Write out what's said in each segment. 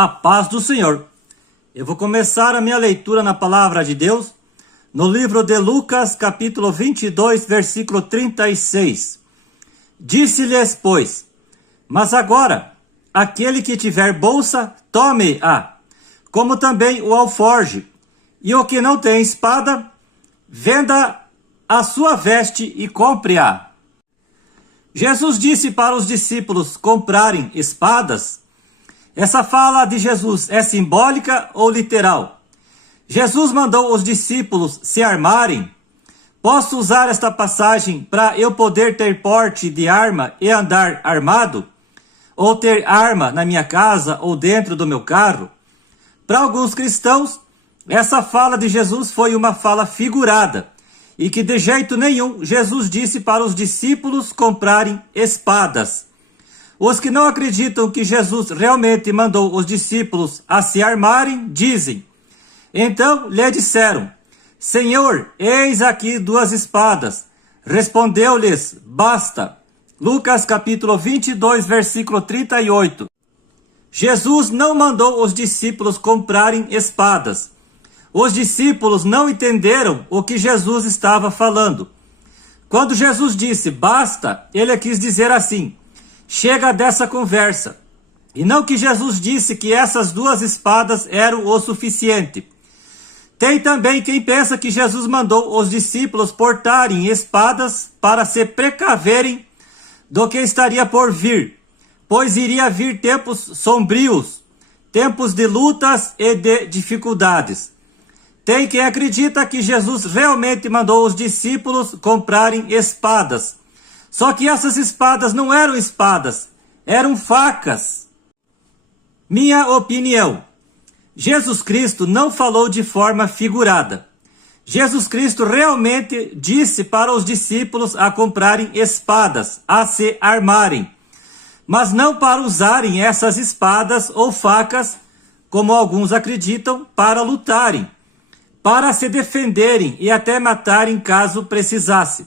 A paz do Senhor. Eu vou começar a minha leitura na palavra de Deus, no livro de Lucas, capítulo 22, versículo 36. Disse-lhes, pois, mas agora, aquele que tiver bolsa, tome-a, como também o alforje, e o que não tem espada, venda a sua veste e compre-a. Jesus disse para os discípulos comprarem espadas. Essa fala de Jesus é simbólica ou literal? Jesus mandou os discípulos se armarem. Posso usar esta passagem para eu poder ter porte de arma e andar armado? Ou ter arma na minha casa ou dentro do meu carro? Para alguns cristãos, essa fala de Jesus foi uma fala figurada e que de jeito nenhum Jesus disse para os discípulos comprarem espadas. Os que não acreditam que Jesus realmente mandou os discípulos a se armarem, dizem: então lhe disseram, Senhor, eis aqui 2 espadas. Respondeu-lhes, basta. Lucas capítulo 22, versículo 38. Jesus não mandou os discípulos comprarem espadas. Os discípulos não entenderam o que Jesus estava falando. Quando Jesus disse basta, ele quis dizer assim: chega dessa conversa. E não que Jesus disse que essas 2 espadas eram o suficiente. Tem também quem pensa que Jesus mandou os discípulos portarem espadas para se precaverem do que estaria por vir, pois iria vir tempos sombrios, tempos de lutas e de dificuldades. Tem quem acredita que Jesus realmente mandou os discípulos comprarem espadas. Só que essas espadas não eram espadas, eram facas. Minha opinião: Jesus Cristo não falou de forma figurada. Jesus Cristo realmente disse para os discípulos a comprarem espadas, a se armarem, mas não para usarem essas espadas ou facas, como alguns acreditam, para lutarem, para se defenderem e até matarem caso precisasse.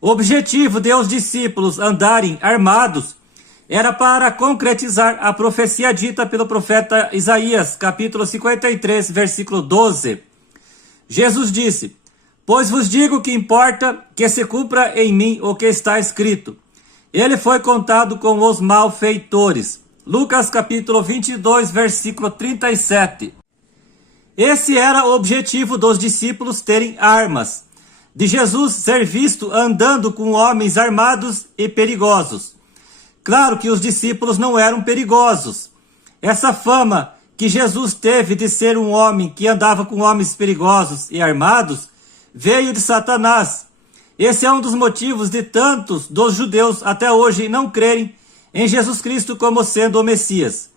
O objetivo de os discípulos andarem armados era para concretizar a profecia dita pelo profeta Isaías, capítulo 53, versículo 12. Jesus disse: pois vos digo que importa que se cumpra em mim o que está escrito. Ele foi contado com os malfeitores. Lucas capítulo 22, versículo 37. Esse era o objetivo dos discípulos terem armas, de Jesus ser visto andando com homens armados e perigosos. Claro que os discípulos não eram perigosos. Essa fama que Jesus teve de ser um homem que andava com homens perigosos e armados veio de Satanás. Esse é um dos motivos de tantos dos judeus até hoje não crerem em Jesus Cristo como sendo o Messias.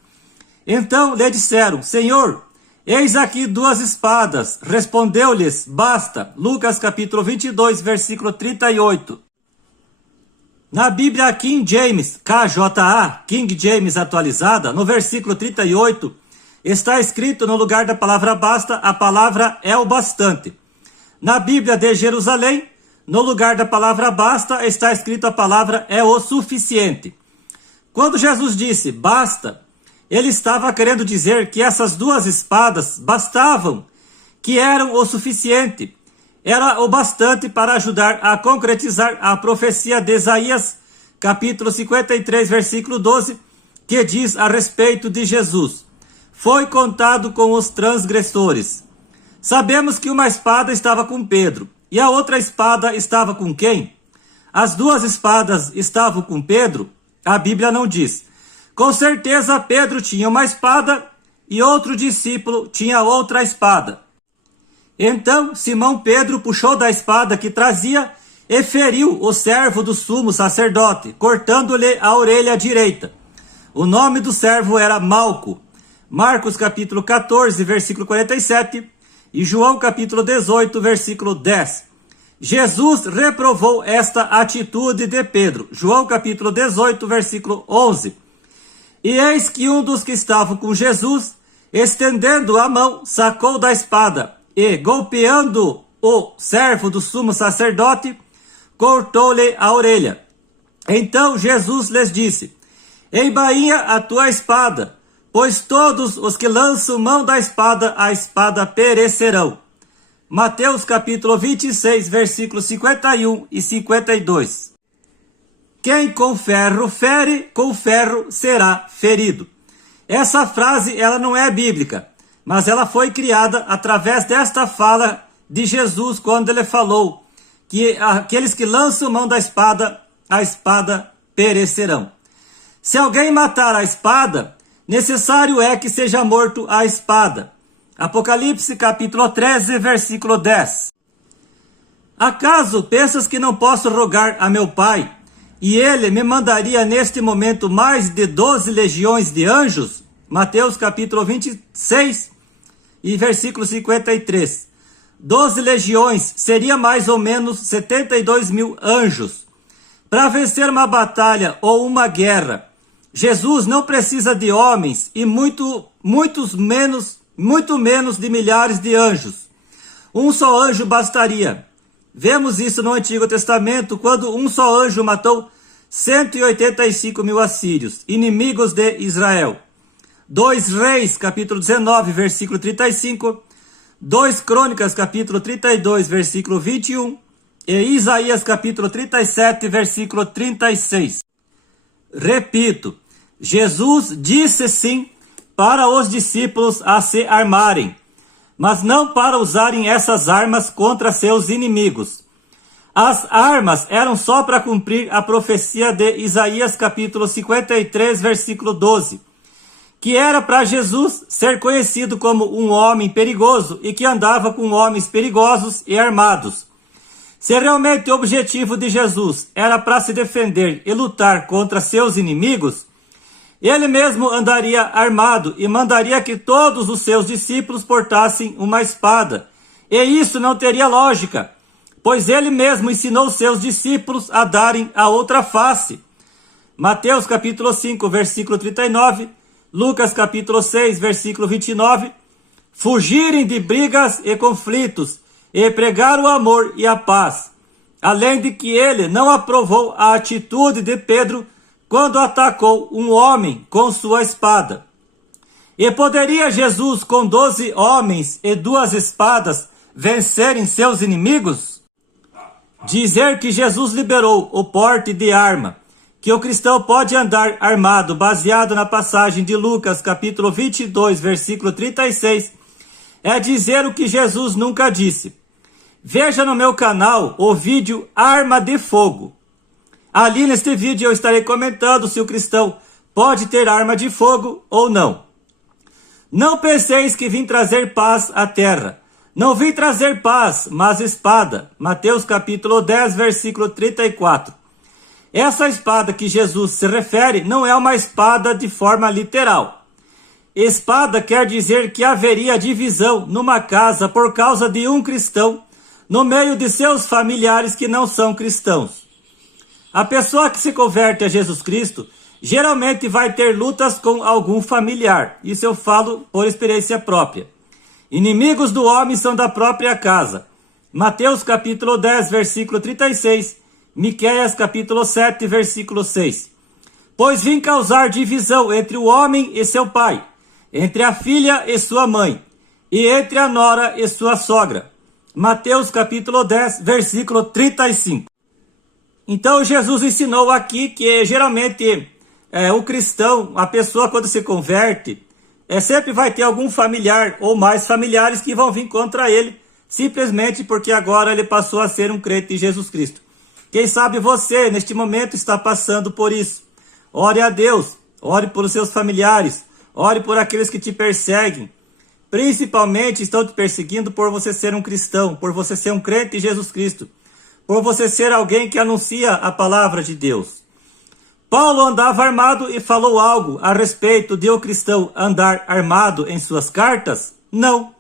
Então lhe disseram: Senhor, eis aqui 2 espadas. Respondeu-lhes, basta. Lucas capítulo 22, versículo 38. Na Bíblia King James, KJA, King James atualizada, no versículo 38, está escrito no lugar da palavra basta, a palavra é o bastante. Na Bíblia de Jerusalém, no lugar da palavra basta, está escrito a palavra é o suficiente. Quando Jesus disse basta, ele estava querendo dizer que essas 2 espadas bastavam, que eram o suficiente. Era o bastante para ajudar a concretizar a profecia de Isaías, capítulo 53, versículo 12, que diz a respeito de Jesus: foi contado com os transgressores. Sabemos que uma espada estava com Pedro, e a outra espada estava com quem? As 2 espadas estavam com Pedro? A Bíblia não diz. Com certeza Pedro tinha uma espada e outro discípulo tinha outra espada. Então Simão Pedro puxou da espada que trazia e feriu o servo do sumo sacerdote, cortando-lhe a orelha direita. O nome do servo era Malco. Marcos capítulo 14, versículo 47 e João capítulo 18, versículo 10. Jesus reprovou esta atitude de Pedro. João capítulo 18, versículo 11. E eis que um dos que estavam com Jesus, estendendo a mão, sacou da espada e, golpeando o servo do sumo sacerdote, cortou-lhe a orelha. Então Jesus lhes disse: embainha a tua espada, pois todos os que lançam mão da espada, a espada perecerão. Mateus capítulo 26, versículos 51 e 52. Quem com ferro fere, com ferro será ferido. Essa frase ela não é bíblica, mas ela foi criada através desta fala de Jesus quando ele falou que aqueles que lançam mão da espada, a espada perecerão. Se alguém matar a espada, necessário é que seja morto a espada. Apocalipse capítulo 13, versículo 10. Acaso pensas que não posso rogar a meu Pai, e ele me mandaria neste momento mais de 12 legiões de anjos? Mateus capítulo 26 e versículo 53. 12 legiões seria mais ou menos 72 mil anjos. Para vencer uma batalha ou uma guerra, Jesus não precisa de homens e muito menos de milhares de anjos. Um só anjo bastaria. Vemos isso no Antigo Testamento, quando um só anjo matou 185 mil assírios, inimigos de Israel. 2 Reis, capítulo 19, versículo 35, 2 Crônicas, capítulo 32, versículo 21, e Isaías, capítulo 37, versículo 36. Repito, Jesus disse sim para os discípulos a se armarem, mas não para usarem essas armas contra seus inimigos. As armas eram só para cumprir a profecia de Isaías capítulo 53, versículo 12, que era para Jesus ser conhecido como um homem perigoso e que andava com homens perigosos e armados. Se realmente o objetivo de Jesus era para se defender e lutar contra seus inimigos, ele mesmo andaria armado e mandaria que todos os seus discípulos portassem uma espada. E isso não teria lógica, pois ele mesmo ensinou seus discípulos a darem a outra face. Mateus capítulo 5, versículo 39, Lucas capítulo 6, versículo 29, fugirem de brigas e conflitos e pregar o amor e a paz. Além de que ele não aprovou a atitude de Pedro quando atacou um homem com sua espada. E poderia Jesus, com 12 homens e 2 espadas, vencerem seus inimigos? Dizer que Jesus liberou o porte de arma, que o cristão pode andar armado, baseado na passagem de Lucas, capítulo 22, versículo 36, é dizer o que Jesus nunca disse. Veja no meu canal o vídeo Arma de Fogo. Ali neste vídeo eu estarei comentando se o cristão pode ter arma de fogo ou não. Não penseis que vim trazer paz à terra. Não vim trazer paz, mas espada. Mateus capítulo 10, versículo 34. Essa espada que Jesus se refere não é uma espada de forma literal. Espada quer dizer que haveria divisão numa casa por causa de um cristão no meio de seus familiares que não são cristãos. A pessoa que se converte a Jesus Cristo geralmente vai ter lutas com algum familiar. Isso eu falo por experiência própria. Inimigos do homem são da própria casa. Mateus capítulo 10, versículo 36. Miqueias capítulo 7, versículo 6. Pois vim causar divisão entre o homem e seu pai, entre a filha e sua mãe, e entre a nora e sua sogra. Mateus capítulo 10, versículo 35. Então Jesus ensinou aqui que geralmente o cristão, a pessoa quando se converte, sempre vai ter algum familiar ou mais familiares que vão vir contra ele, simplesmente porque agora ele passou a ser um crente em Jesus Cristo. Quem sabe você, neste momento, está passando por isso. Ore a Deus, ore por os seus familiares, ore por aqueles que te perseguem. Principalmente estão te perseguindo por você ser um cristão, por você ser um crente em Jesus Cristo, por você ser alguém que anuncia a palavra de Deus. Paulo andava armado e falou algo a respeito de o cristão andar armado em suas cartas? Não.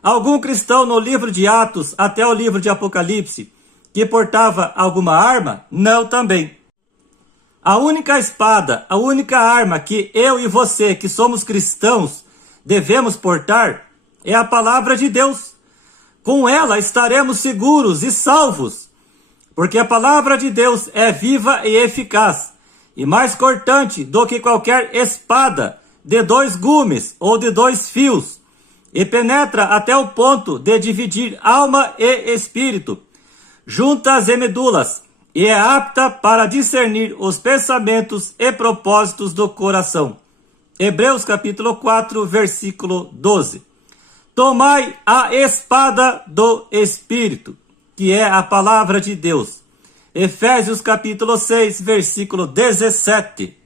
Algum cristão no livro de Atos até o livro de Apocalipse que portava alguma arma? Não também. A única espada, a única arma que eu e você, que somos cristãos, devemos portar é a palavra de Deus. Com ela estaremos seguros e salvos, porque a palavra de Deus é viva e eficaz, e mais cortante do que qualquer espada, de 2 gumes ou de 2 fios, e penetra até o ponto de dividir alma e espírito, juntas e medulas, e é apta para discernir os pensamentos e propósitos do coração. Hebreus capítulo 4, versículo 12. Tomai a espada do Espírito, que é a palavra de Deus. Efésios capítulo 6, versículo 17.